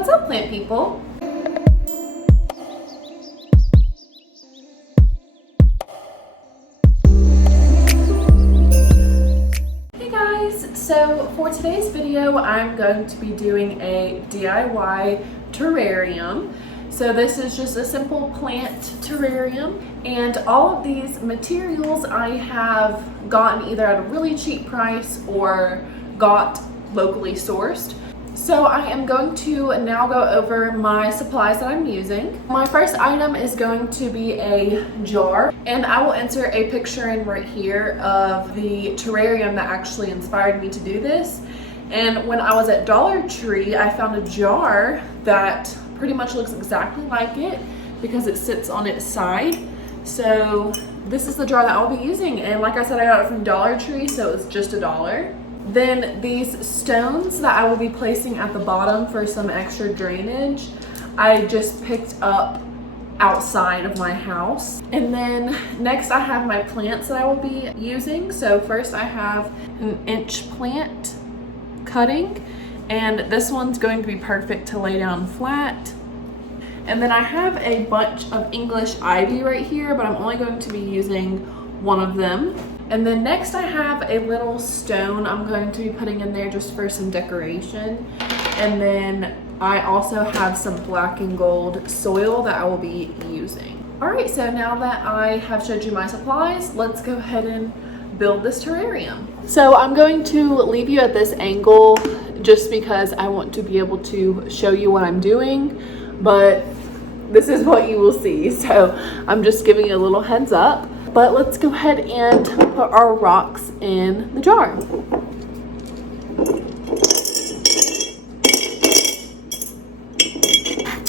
What's up, plant people? Hey guys, so for today's video I'm going to be doing a DIY terrarium. So this is just a simple plant terrarium, and all of these materials I have gotten either at a really cheap price or got locally sourced. So I am going to now go over my supplies that I'm using. My first item is going to be a jar, and I will insert a picture in right here of the terrarium that actually inspired me to do this. And when I was at Dollar Tree, I found a jar that pretty much looks exactly like it because it sits on its side. So this is the jar that I'll be using, and like I said, I got it from Dollar Tree, so it's just $1. Then these stones that I will be placing at the bottom for some extra drainage, I just picked up outside of my house. And then next I have my plants that I will be using. So first I have an inch plant cutting, and this one's going to be perfect to lay down flat. And then I have a bunch of English ivy right here, but I'm only going to be using one of them. And then next I have a little stone I'm going to be putting in there just for some decoration. And then I also have some black and gold soil that I will be using. All right, so now that I have showed you my supplies, let's go ahead and build this terrarium. So I'm going to leave you at this angle just because I want to be able to show you what I'm doing, but this is what you will see. So I'm just giving you a little heads up. But let's go ahead and put our rocks in the jar.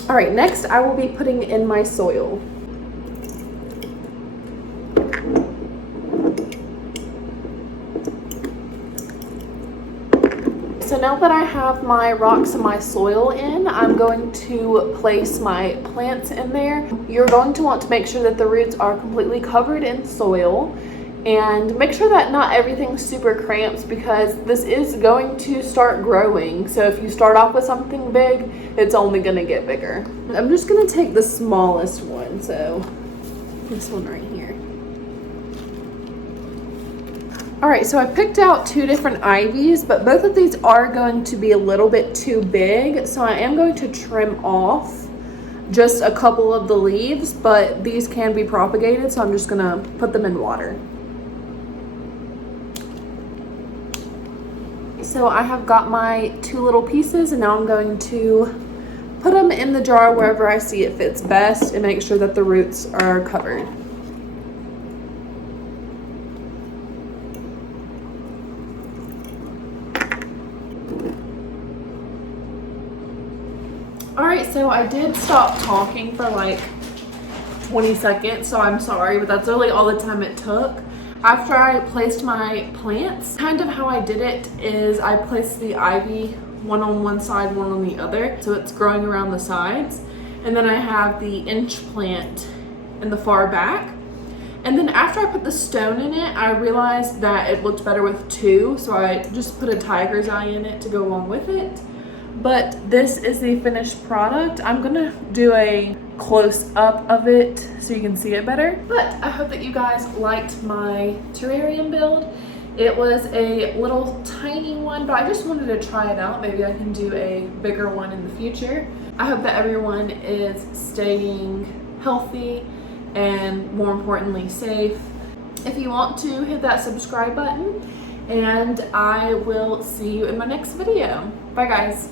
All right, next I will be putting in my soil. So now that I have my rocks and my soil in, I'm going to place my plants in there. You're going to want to make sure that the roots are completely covered in soil, and make sure that not everything's super cramped because this is going to start growing. So if you start off with something big, it's only going to get bigger. I'm just going to take the smallest one, so this one right here. All right, so I picked out two different ivies, but both of these are going to be a little bit too big. So I am going to trim off just a couple of the leaves, but these can be propagated. So I'm just gonna put them in water. So I have got my two little pieces, and now I'm going to put them in the jar wherever I see it fits best and make sure that the roots are covered. Alright, so I did stop talking for like 20 seconds, so I'm sorry, but that's really all the time it took. After I placed my plants, kind of how I did it is I placed the ivy one on one side, one on the other, so it's growing around the sides. And then I have the inch plant in the far back. And then after I put the stone in it, I realized that it looked better with two, so I just put a tiger's eye in it to go along with it. But this is the finished product. I'm gonna do a close up of it so you can see it better. But I hope that you guys liked my terrarium build. It was a little tiny one, but I just wanted to try it out. Maybe I can do a bigger one in the future. I hope that everyone is staying healthy and, more importantly, safe. If you want to, hit that subscribe button, and I will see you in my next video. Bye guys.